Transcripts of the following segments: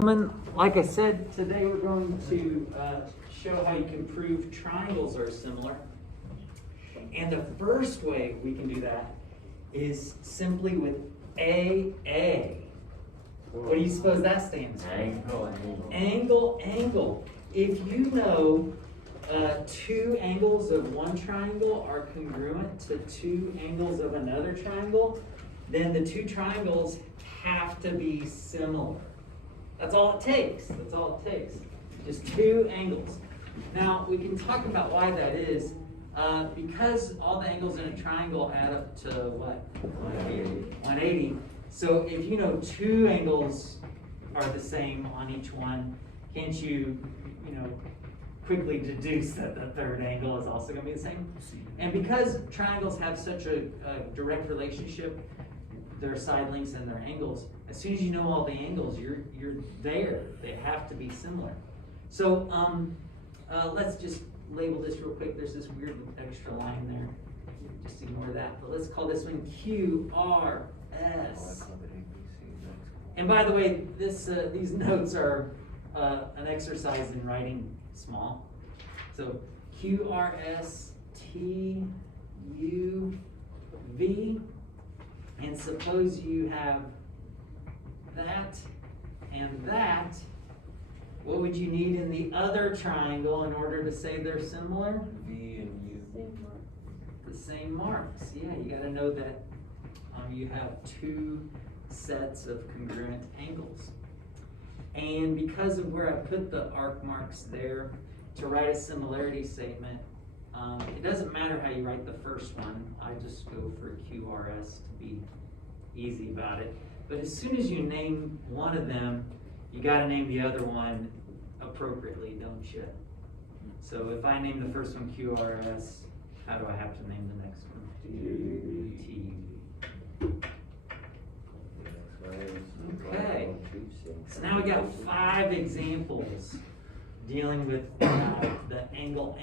Like I said, today we're going to show how you can prove triangles are similar. And the first way we can do that is simply with AA. What do you suppose that stands for? Angle. If you know two angles of one triangle are congruent to two angles of another triangle, then the two triangles have to be similar. That's all it takes. Just two angles. Now, we can talk about why that is. Because all the angles in a triangle add up to what? 180. So if you know two angles are the same on each one, can't you quickly deduce that the third angle is also going to be the same? And because triangles have such a direct relationship, their side lengths and their angles, as soon as you know all the angles, you're there. They have to be similar. So let's just label this real quick. There's this weird extra line there. Just ignore that. But let's call this one QRS. And by the way, these notes are an exercise in writing small. So QRS TUV. And suppose you have that and that. What would you need in the other triangle in order to say they're similar? V and U. The same marks. Yeah, you got to know that you have two sets of congruent angles. And because of where I put the arc marks there, to write a similarity statement, it doesn't matter how you write the first one. I just go for QRS to be easy about it. But as soon as you name one of them, you got to name the other one appropriately, don't you? So if I name the first one QRS, how do I have to name the next one? TUV. Okay. So now we got 5 examples dealing with the angle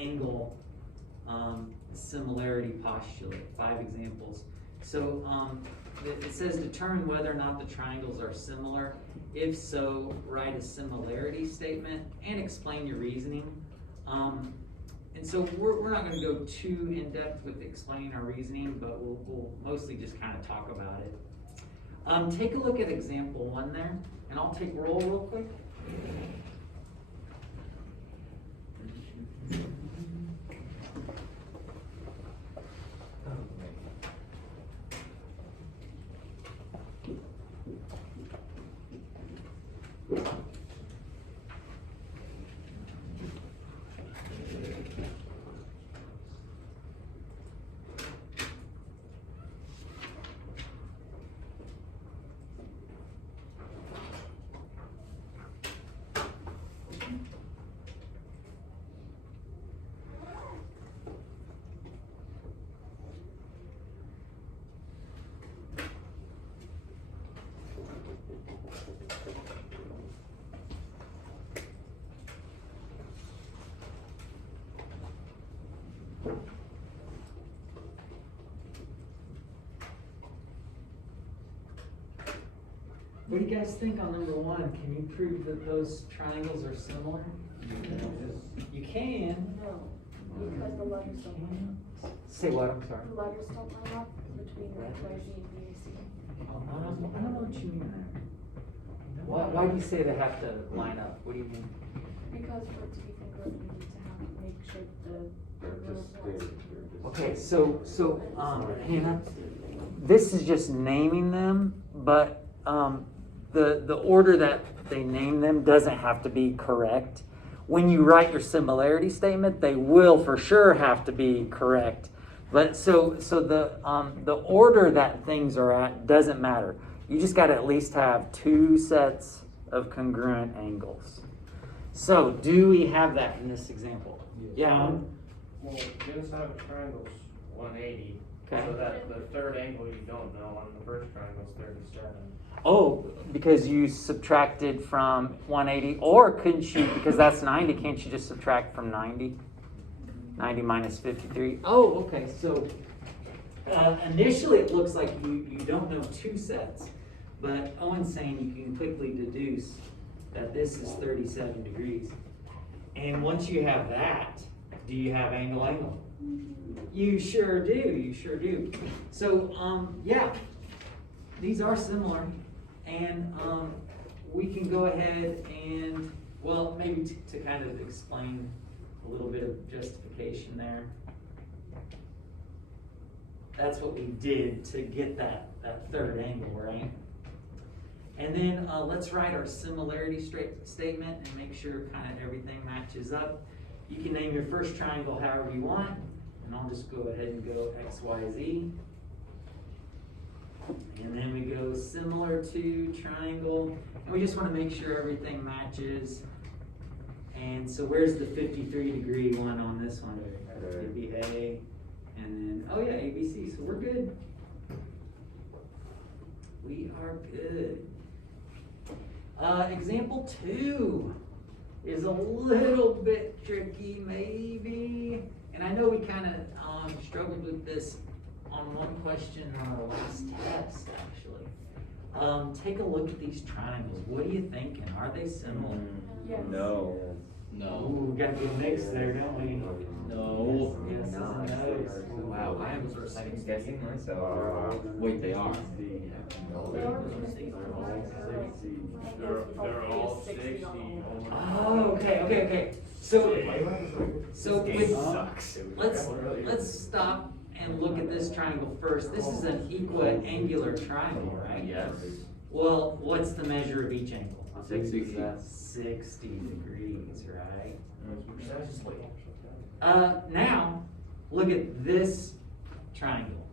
similarity postulate. 5 examples. So it says determine whether or not the triangles are similar. If so, write a similarity statement and explain your reasoning. And so we're not going to go too in depth with explaining our reasoning, but we'll mostly just kind of talk about it. Take a look at example 1 there, and I'll take roll real quick. What do you guys think on number 1? Can you prove that those triangles are similar? You can. No, because the letters don't line up. Say what? I'm sorry. The letters don't line up between X, Y, Z, and B, and C. I don't know what you mean. Why do you say they have to line up? What do you mean? Because for it to be congruent, we need to make sure the Okay, so Hannah, this is just naming them, but the order that they name them doesn't have to be correct. When you write your similarity statement, they will for sure have to be correct. But so the order that things are at doesn't matter. You just got to at least have 2 sets of congruent angles. So do we have that in this example? Yeah. Well, the other side of a triangle is 180. Okay. So that the third angle you don't know on the first triangle is 37. Oh, because you subtracted from 180, or couldn't you, because that's 90, can't you just subtract from 90? 90 minus 53. Oh, okay, so initially it looks like you don't know 2 sets, but Owen's saying you can quickly deduce that this is 37 degrees. And once you have that, do you have angle? You sure do, you sure do. So, yeah, these are similar, and we can go ahead and, well, maybe to kind of explain a little bit of justification there. That's what we did to get that third angle, right? And then let's write our similarity statement and make sure kind of everything matches up. You can name your first triangle however you want, and I'll just go ahead and go X, Y, Z. And then we go similar to triangle, and we just want to make sure everything matches. And so where's the 53 degree one on this one? It'd be A, and then, oh yeah, ABC, so we're good. We are good. Example 2 is a little bit tricky, maybe. And I know we kind of struggled with this on one question on our last test, actually. Take a look at these triangles. What are you thinking? Are they similar? Yes. No. Ooh, we got a good mix there, don't we? No. Yes, yes, and no's. Wow, I am sort of second guessing myself. Wait, they are. They are. They're all 60. Oh, okay. So with, Sucks. let's stop and look at this triangle first. This is an equiangular triangle, right? Yes. Well, what's the measure of each angle? 60. 60 degrees, right? Now, look at this triangle.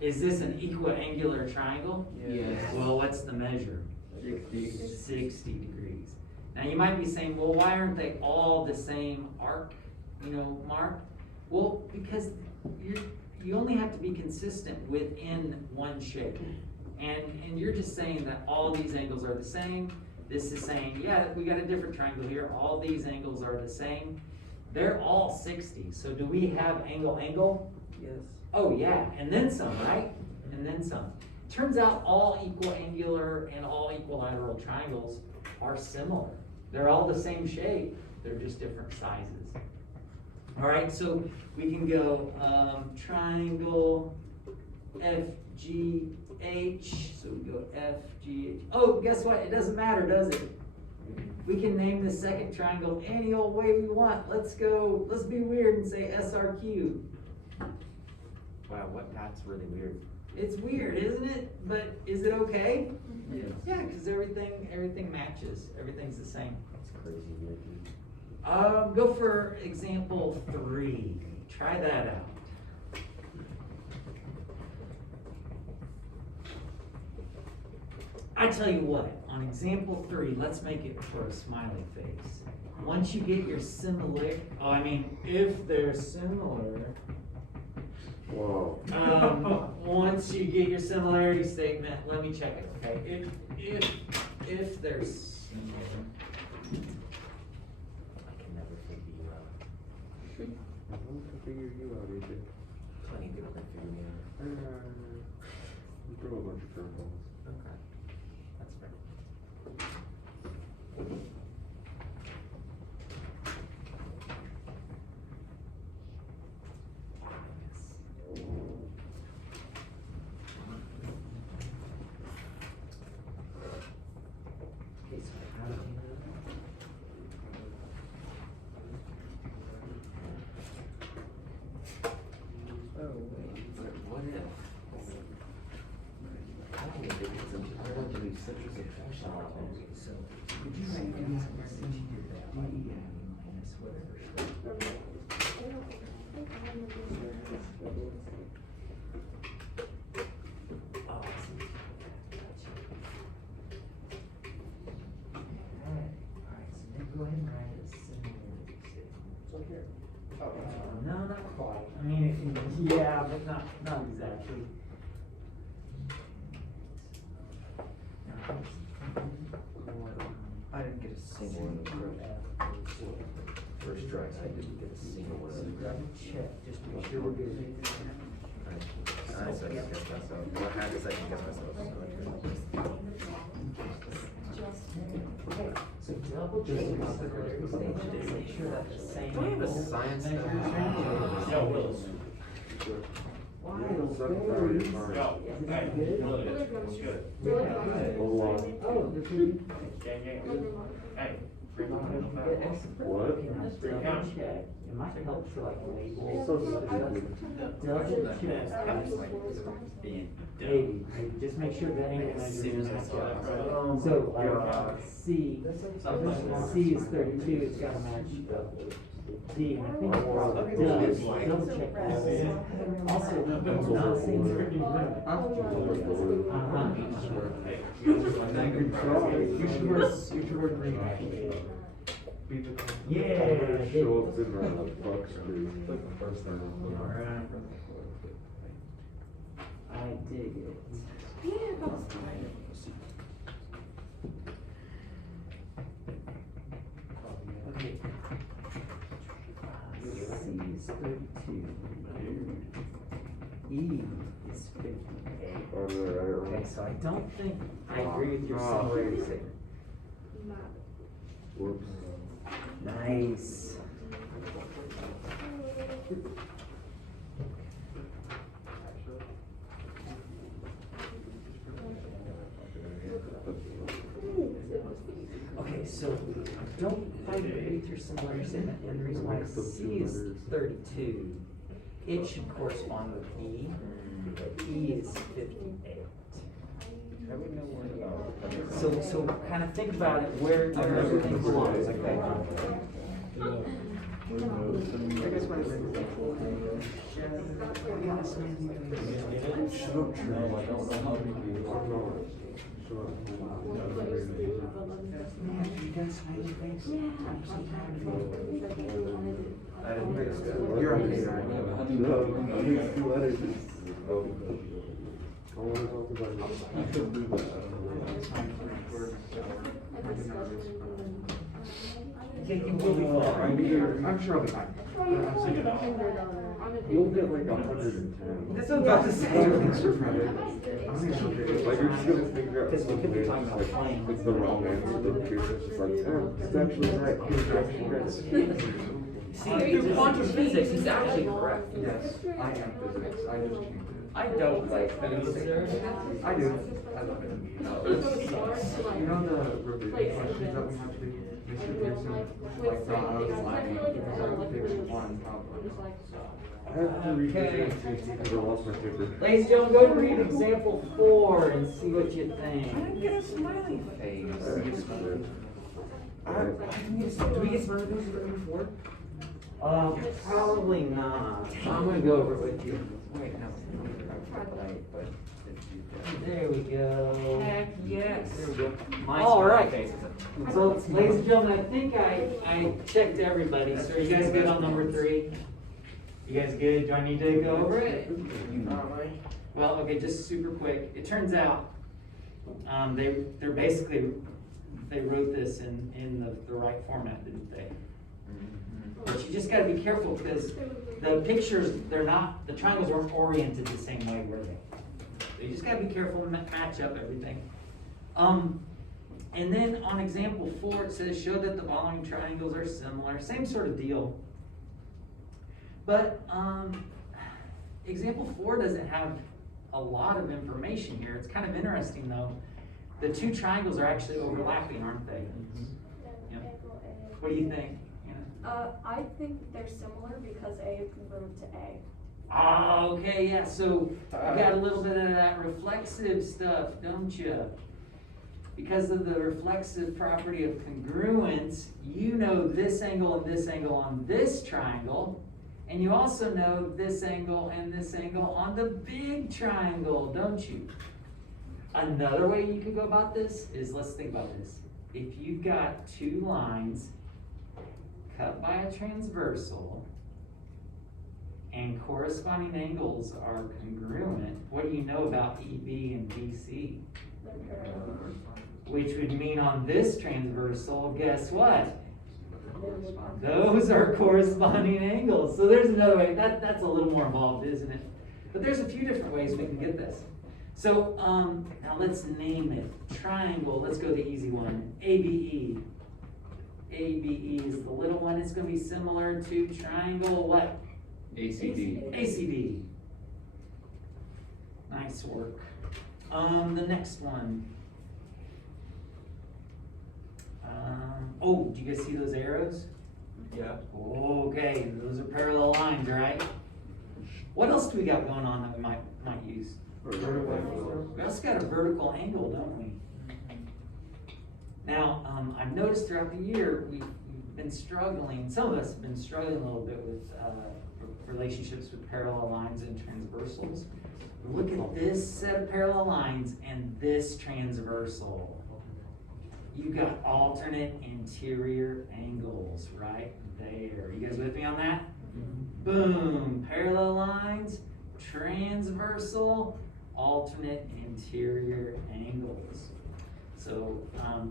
Is this an equiangular triangle? Yes. Well, what's the measure? 60 degrees. Now you might be saying, well, why aren't they all the same arc, mark? Well, because you only have to be consistent within one shape. And you're just saying that all these angles are the same. This is saying, yeah, we got a different triangle here. All these angles are the same. They're all 60. So do we have angle? Yes. Oh yeah, and then some, right? And then some. Turns out all equiangular and all equilateral triangles are similar. They're all the same shape, they're just different sizes. All right, so we can go triangle FGH, so we go FGH. Oh, guess what? It doesn't matter, does it? We can name the second triangle any old way we want. Let's be weird and say SRQ. Wow, that's really weird. It's weird, isn't it? But is it okay? Yes. Yeah, because everything matches. Everything's the same. That's crazy weird. Go for example 3. Try that out. I tell you what, on example 3, let's make it for a smiley face. Once you get your if they're similar. Whoa. Once you get your similarity statement, let me check it, okay? If they're similar. I can never figure you out. I won't figure you out either. Plenty of people can figure me out. You throw a bunch of curveballs. Okay. That's fair. Okay, so how do we do that? Oh, wait. What if? I don't think it's I don't do such a good function like that. So, would you write down somewhere that you did that, DE minus whatever? Oh, I see. Alright, so then go ahead and write a similarity statement. No, not quite. I mean, yeah, but not exactly. I didn't get a single one of those first try. I didn't get a single one of those. Check, just to make sure we're good. I second guess myself. Well, I had to second guess myself. So So double check your secondary station, just make sure that the same. Do I have a angle science measures thing? triangles. Yo, Willis. Seven Yo, thirty, fine. hey, Willis, it's good. Hold on. Gang, gang. Hey, bring on it back. What? Okay, now double check. It might help for like labels. So stupid. Double check. Maybe, just make sure the angle As soon as I measures saw match it. up. So, C is 32, it's gotta match D, and I think it does, double check that. Also, not same script congruent. You should wear green. Yeah. Show up in the box, dude. I dig it. Okay. C is 32. E is 58. Okay, so I don't think I agree with your similarity. Whoops. Nice. Okay, so don't quite agree with your similarity statement, and the reason why C is 32, it should correspond with E. E is 58. So kind of think about it, where everything belongs, okay? You're okay, right? No, I need 2 letters. I want to talk about it. You could do that. Yeah, you will be fine. I'm sure I'll be fine. You'll get like 110. That's what I'm about to say. Like you're just gonna figure out Because we could be something talking about like playing. it's the wrong answer, but you're just like, it's actually right. It's actually right. See, through quantum physics, he's actually correct. Yes, I am physics, I just changed it. I don't like physics. I do, I love it. You know the revision questions that we have to do, Mr. Pearson, like, I was lying, because I picked one problem. I have to read this because I lost my paper. Ladies and gentlemen, go read example 4 and see what you think. Get a smiley face. I Do we get smiley faces before? Probably not. I'm gonna go over it with you. Wait, no. But There we go. heck yes. There we go. Mine's All right. smiley faces. So, ladies and gentlemen, I think I checked everybody. So, are you guys good on number 3? You guys good? Do I need to go over it? Well, okay, just super quick. It turns out, they're basically, they wrote this in the right format, didn't they? But you just gotta be careful because the pictures, the triangles aren't oriented the same way, were they? So you just gotta be careful and match up everything. And then on example 4, it says, show that the following triangles are similar. Same sort of deal. But example 4 doesn't have a lot of information here. It's kind of interesting though. The 2 triangles are actually overlapping, aren't they? Yep. What do you think? I think they're similar because A is congruent to A. Ah, okay, yeah, so you got a little bit of that reflexive stuff, don't you? Because of the reflexive property of congruence, you know this angle and this angle on this triangle, and you also know this angle and this angle on the big triangle, don't you? Another way you could go about this is, let's think about this. If you've got 2 lines cut by a transversal and corresponding angles are congruent, what do you know about EB and BC? Which would mean on this transversal, guess what? Those are corresponding angles. So there's another way. That's a little more involved, isn't it? But there's a few different ways we can get this. So, now let's name it. Triangle, let's go the easy one. ABE. ABE is the little one. It's gonna be similar to triangle what? ACD. ACD. Nice work. The next one. Oh, do you guys see those arrows? Yeah. Okay, those are parallel lines, right? What else do we got going on that we might use? We also got a vertical angle, don't we? Now, I've noticed throughout the year, we've been struggling, some of us have been struggling a little bit with relationships with parallel lines and transversals. Look at this set of parallel lines and this transversal. You got alternate interior angles right there. You guys with me on that? Boom, parallel lines, transversal, alternate interior angles. So,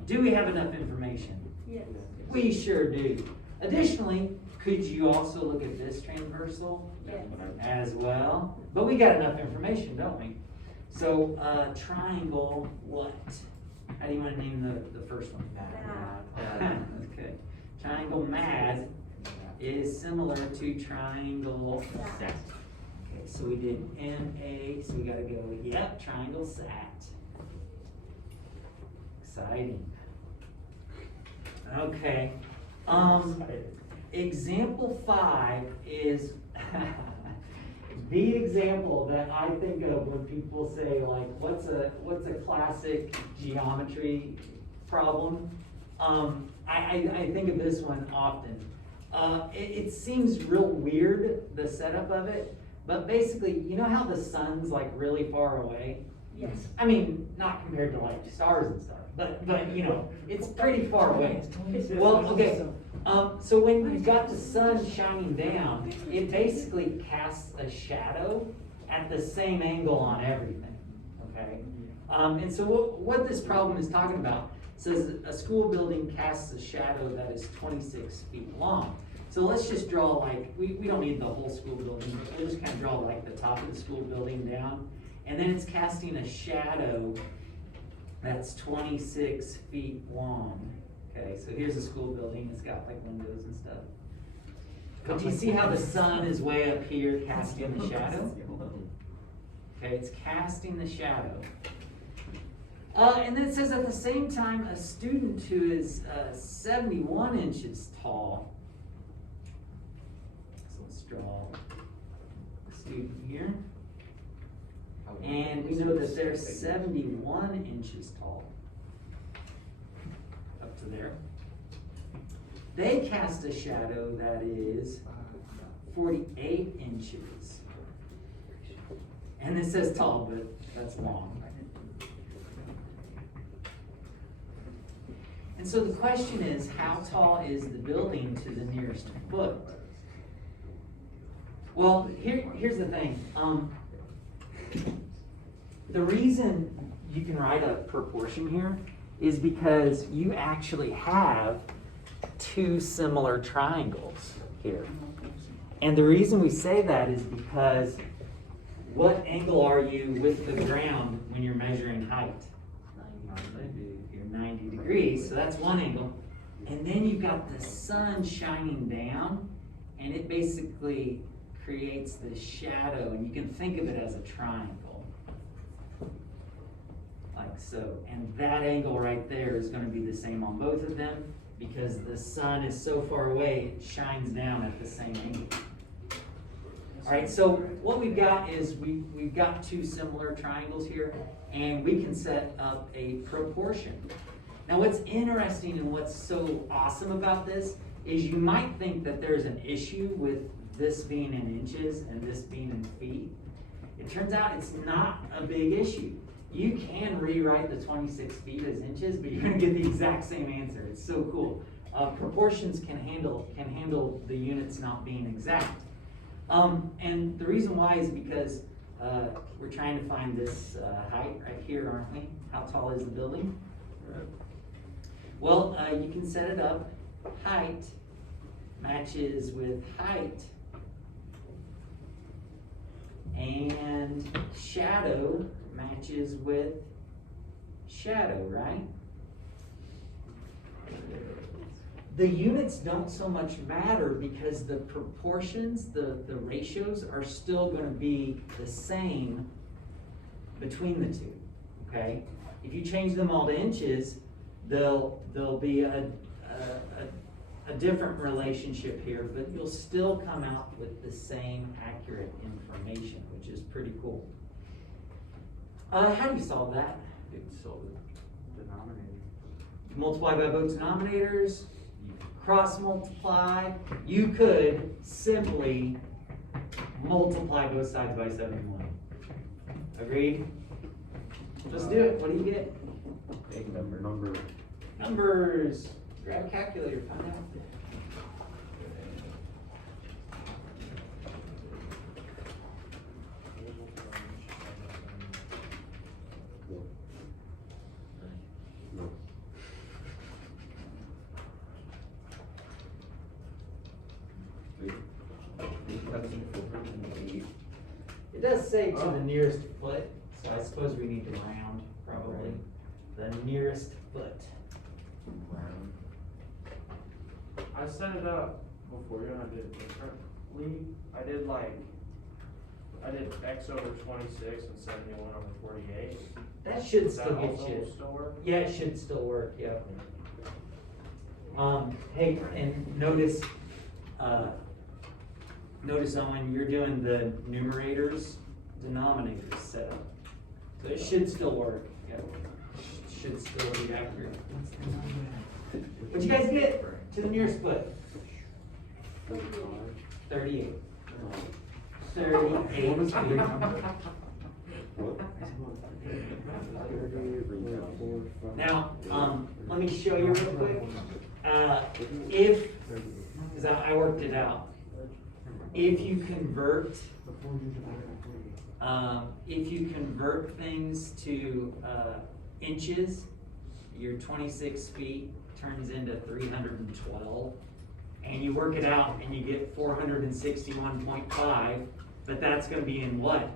do we have enough information? Yes. We sure do. Additionally, could you also look at this transversal Yes. as well? But we got enough information, don't we? So, triangle what? How do you want to name the first one? Okay. Triangle MAD is similar to triangle SAT. Okay, so we did MA, so we gotta go, yep, triangle SAT. Exciting. Okay. Example 5 is the example that I think of when people say like, what's a classic geometry problem? I think of this one often. It seems real weird, the setup of it, but basically, you know how the sun's like really far away? Yes. I mean, not compared to like stars and stuff, but you know, it's pretty far away. Well, okay, so when you've got the sun shining down, it basically casts a shadow at the same angle on everything, okay? And so what this problem is talking about says a school building casts a shadow that is 26 feet long. So let's just draw like, we don't need the whole school building, but we'll just kind of draw like the top of the school building down. And then it's casting a shadow that's 26 feet long. Okay, so here's a school building, it's got like windows and stuff. But do you see how the sun is way up here casting the shadow? Okay, it's casting the shadow. And then it says at the same time, a student who is 71 inches tall. So let's draw a student here. And we know that they're 71 inches tall. Up to there. They cast a shadow that is 48 inches. And it says tall, but that's long. And so the question is, how tall is the building to the nearest foot? Well, here's the thing. The reason you can write a proportion here is because you actually have two similar triangles here. And the reason we say that is because what angle are you with the ground when you're measuring height? You're 90 degrees, so that's one angle. And then you've got the sun shining down, and it basically creates the shadow, and you can think of it as a triangle. Like so. And that angle right there is going to be the same on both of them, because the sun is so far away, it shines down at the same angle. All right, so what we've got is we've got two similar triangles here, and we can set up a proportion. Now what's interesting and what's so awesome about this is you might think that there's an issue with this being in inches and this being in feet. It turns out it's not a big issue. You can rewrite the 26 feet as inches, but you're gonna get the exact same answer. It's so cool. Proportions can handle the units not being exact. And the reason why is because we're trying to find this height right here, aren't we? How tall is the building? Well, you can set it up. Height matches with height. And shadow matches with shadow, right? The units don't so much matter because the proportions, the ratios are still gonna be the same between the two, okay? If you change them all to inches, there'll be a different relationship here, but you'll still come out with the same accurate information, which is pretty cool. How do you solve that? So the denominator. Multiply by both denominators, cross multiply. You could simply multiply both sides by 71. Agreed? Let's do it. What do you get? Big number. Numbers. Grab a calculator, find out. No. It does say to the nearest foot, so I suppose we need to round, probably. The nearest foot. I set it up before you and I did it differently. I did x over 26 and 71 over 48. That should Does still that get also you. still work? Yeah, it should still work, yeah. Hey, and notice when you're doing the numerators, denominators set up. So it should still work, yeah. Should still be accurate. What'd you guys get to the nearest foot? 38. 38. What was the big number? Now, let me show you real quick. Cause I worked it out. If you convert things to, inches, your 26 feet turns into 312. And you work it out and you get 461.5, but that's gonna be in what?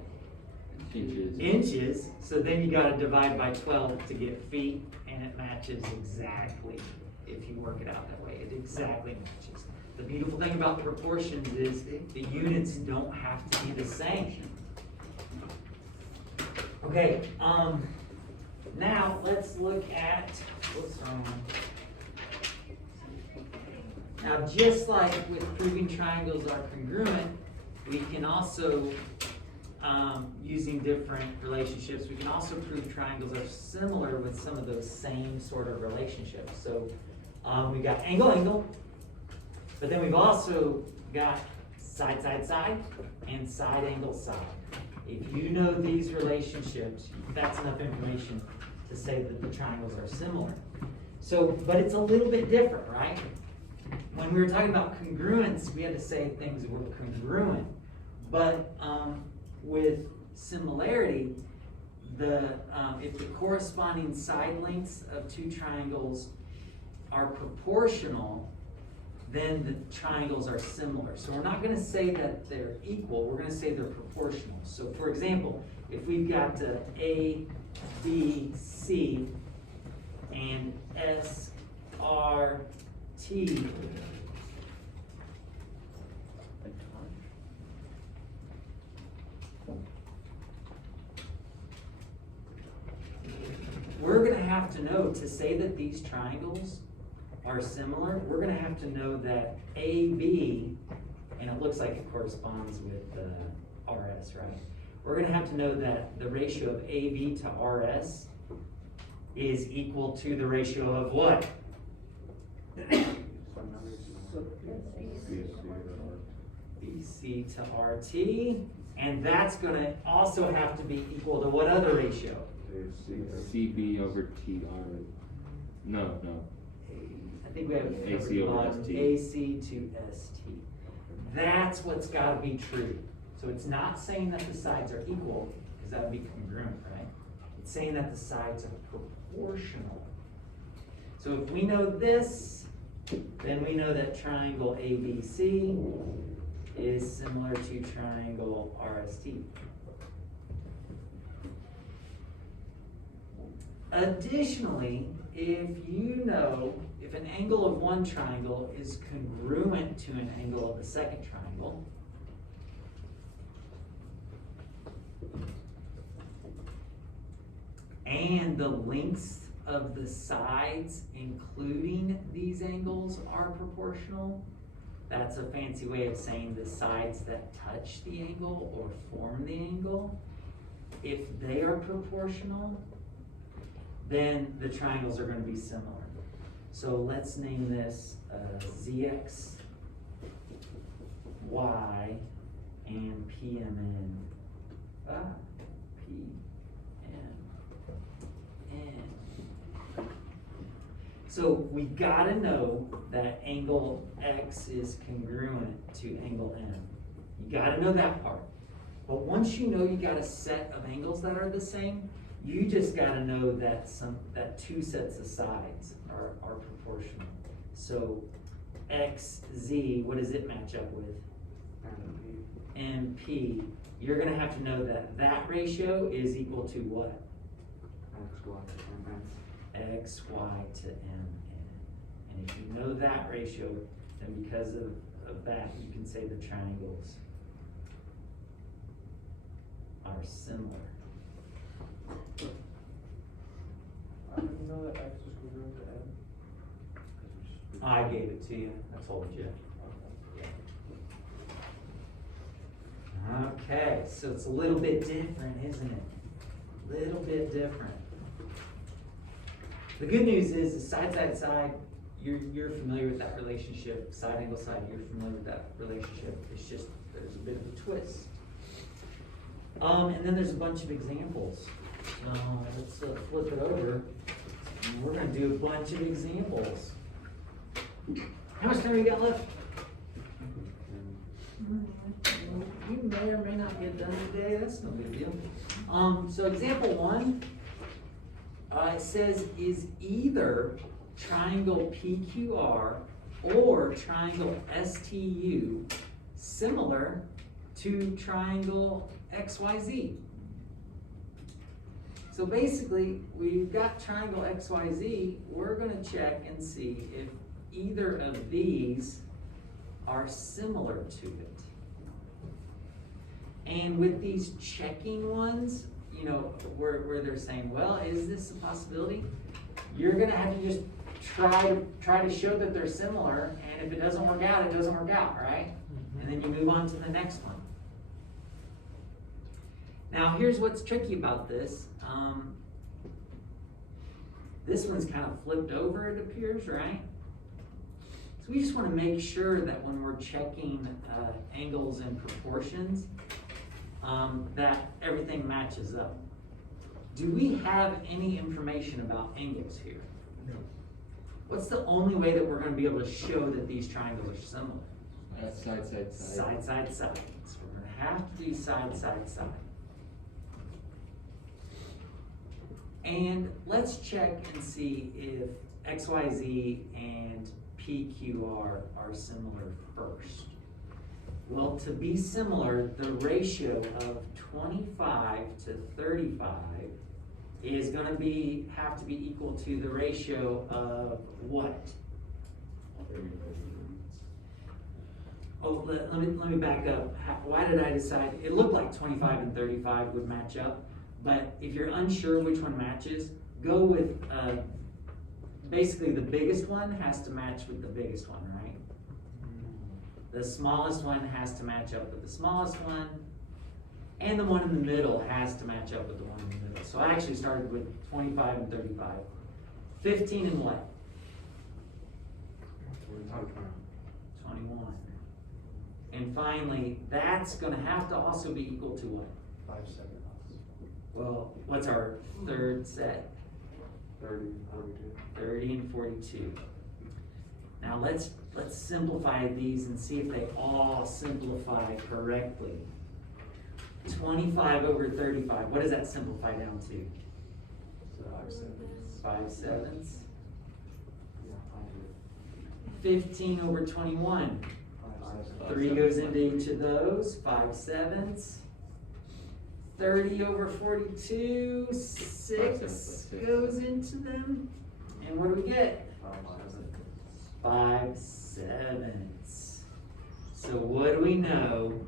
Inches, so then you gotta divide by 12 to get feet, and it matches exactly. If you work it out that way, it exactly matches. The beautiful thing about proportions is the units don't have to be the same. Okay, now let's look at, now just like with proving triangles are congruent, we can also, using different relationships, we can also prove triangles are similar with some of those same sort of relationships. So we got angle, angle, but then we've also got side, side, side, and side, angle, side. If you know these relationships, that's enough information to say that the triangles are similar. So, but it's a little bit different, right? When we were talking about congruence, we had to say things were congruent. But with similarity, if the corresponding side lengths of two triangles are proportional, then the triangles are similar. So we're not gonna say that they're equal, we're gonna say they're proportional. So for example, if we've got A, B, C, and S, R, T, we're gonna have to know, to say that these triangles are similar, we're gonna have to know that AB, and it looks like it corresponds with RS, right? We're gonna have to know that the ratio of AB to RS is equal to the ratio of what? BC to RT, and that's gonna also have to be equal to what other ratio? CB over TR. No. I think we have AC over ST. AC to ST. That's what's gotta be true. So it's not saying that the sides are equal, because that would be congruent, right? It's saying that the sides are proportional. So if we know this, then we know that triangle ABC is similar to triangle RST. Additionally, if you know if an angle of one triangle is congruent to an angle of the second triangle, and the lengths of the sides, including these angles, are proportional, that's a fancy way of saying the sides that touch the angle or form the angle. If they are proportional, then the triangles are going to be similar. So let's name this ZX, Y, and PMN. So we gotta know that angle X is congruent to angle M. You gotta know that part. But once you know you got a set of angles that are the same, you just gotta know that two sets of sides are proportional. So XZ, what does it match up with? MP. You're gonna have to know that that ratio is equal to what? X, Y to M. And if you know that ratio, then because of that, you can say the triangles are similar. I didn't know that X was congruent to M. I gave it to you, I told you. Okay, so it's a little bit different, isn't it? Little bit different. The good news is the side, side, side, you're familiar with that relationship. Side, angle, side, you're familiar with that relationship. It's just, there's a bit of a twist. And then there's a bunch of examples. Let's flip it over. And we're gonna do a bunch of examples. How much time we got left? You may or may not get done today, that's no big deal. So example one, it says is either triangle PQR or triangle STU similar to triangle XYZ. So basically, we've got triangle XYZ, we're gonna check and see if either of these are similar to it. And with these checking ones, you know, where they're saying, well, is this a possibility? You're gonna have to just try to show that they're similar, and if it doesn't work out, it doesn't work out, right? And then you move on to the next one. Now, here's what's tricky about this. This one's kind of flipped over, it appears, right? So we just want to make sure that when we're checking angles and proportions, that everything matches up. Do we have any information about angles here? No. What's the only way that we're going to be able to show that these triangles are similar? Side, side, side. Side, side, side. So we're going to have to do side, side, side. And let's check and see if XYZ and PQR are similar first. Well, to be similar, the ratio of 25 to 35 is going to have to be equal to the ratio of what? Oh, let me back up. Why did I decide? It looked like 25 and 35 would match up, but if you're unsure which one matches, go with basically the biggest one has to match with the biggest one, right? The smallest one has to match up with the smallest one, and the one in the middle has to match up with the one in the middle. So I actually started with 25 and 35. 15 and what? 21. And finally, that's going to have to also be equal to what? 5 seconds. Well, what's our third set? 30 and 42. 30 and 42. Now let's simplify these and see if they all simplify correctly. 25 over 35, what does that simplify down to? 5 sevenths. 15 over 21. 3 goes into each of those, 5 sevenths. 30 over 42, 6 goes into them. And what do we get? 5/7. So what do we know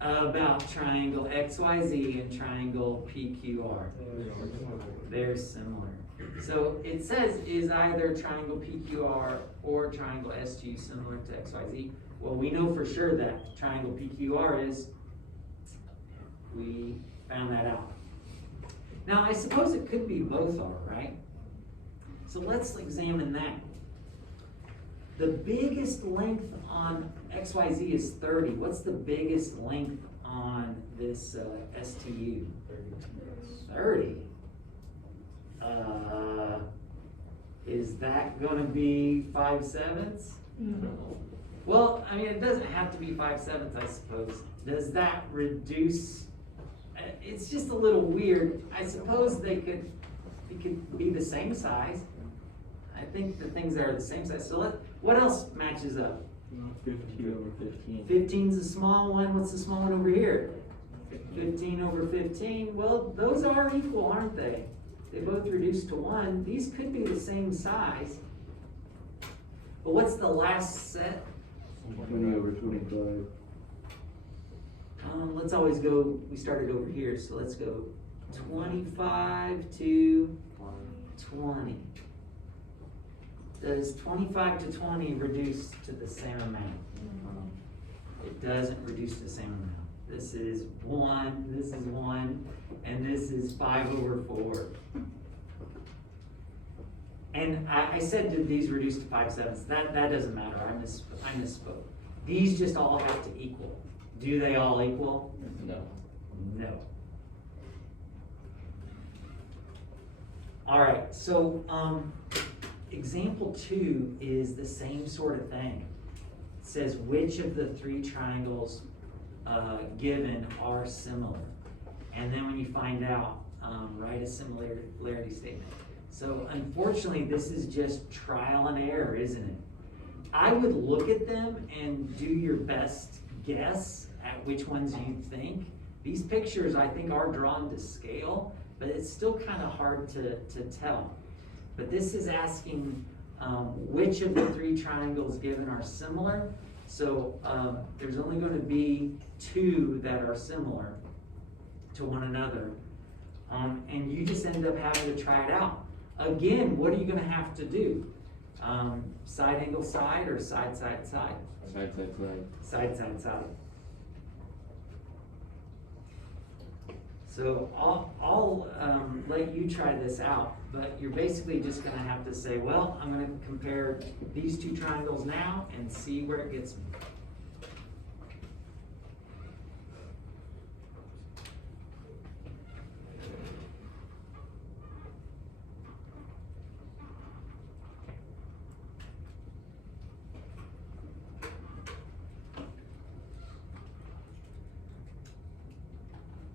about triangle XYZ and triangle PQR? They're similar. So it says, is either triangle PQR or triangle SQ similar to XYZ? Well, we know for sure that triangle PQR is. We found that out. Now, I suppose it could be both are, right? So let's examine that. The biggest length on XYZ is 30. What's the biggest length on this STU? 30. Is that gonna be 5/7? Well, I mean, it doesn't have to be 5/7, I suppose. Does that reduce? It's just a little weird. I suppose it could be the same size. I think the things that are the same size. So what else matches up? 15 over 15. 15's the small one. What's the small one over here? 15 over 15. Well, those are equal, aren't they? They both reduce to 1. These could be the same size. But what's the last set? 20 over 25. Let's always go, we started over here, so let's go 25 to 20. Does 25 to 20 reduce to the same amount? It doesn't reduce to the same amount. This is 1, this is 1, and this is 5 over 4. And I said, did these reduce to 5/7? That doesn't matter, I misspoke. These just all have to equal. Do they all equal? No. No. All right, so example 2 is the same sort of thing. It says which of the 3 triangles given are similar. And then when you find out, write a similarity statement. So unfortunately, this is just trial and error, isn't it? I would look at them and do your best guess at which ones you think. These pictures, I think, are drawn to scale, but it's still kind of hard to tell. But this is asking which of the 3 triangles given are similar. So there's only going to be 2 that are similar to one another. And you just end up having to try it out. Again, what are you going to have to do? Side angle side or side side side? Side, side, side. Side side side. So I'll let you try this out, but you're basically just gonna have to say, well, I'm gonna compare these 2 triangles now and see where it gets me.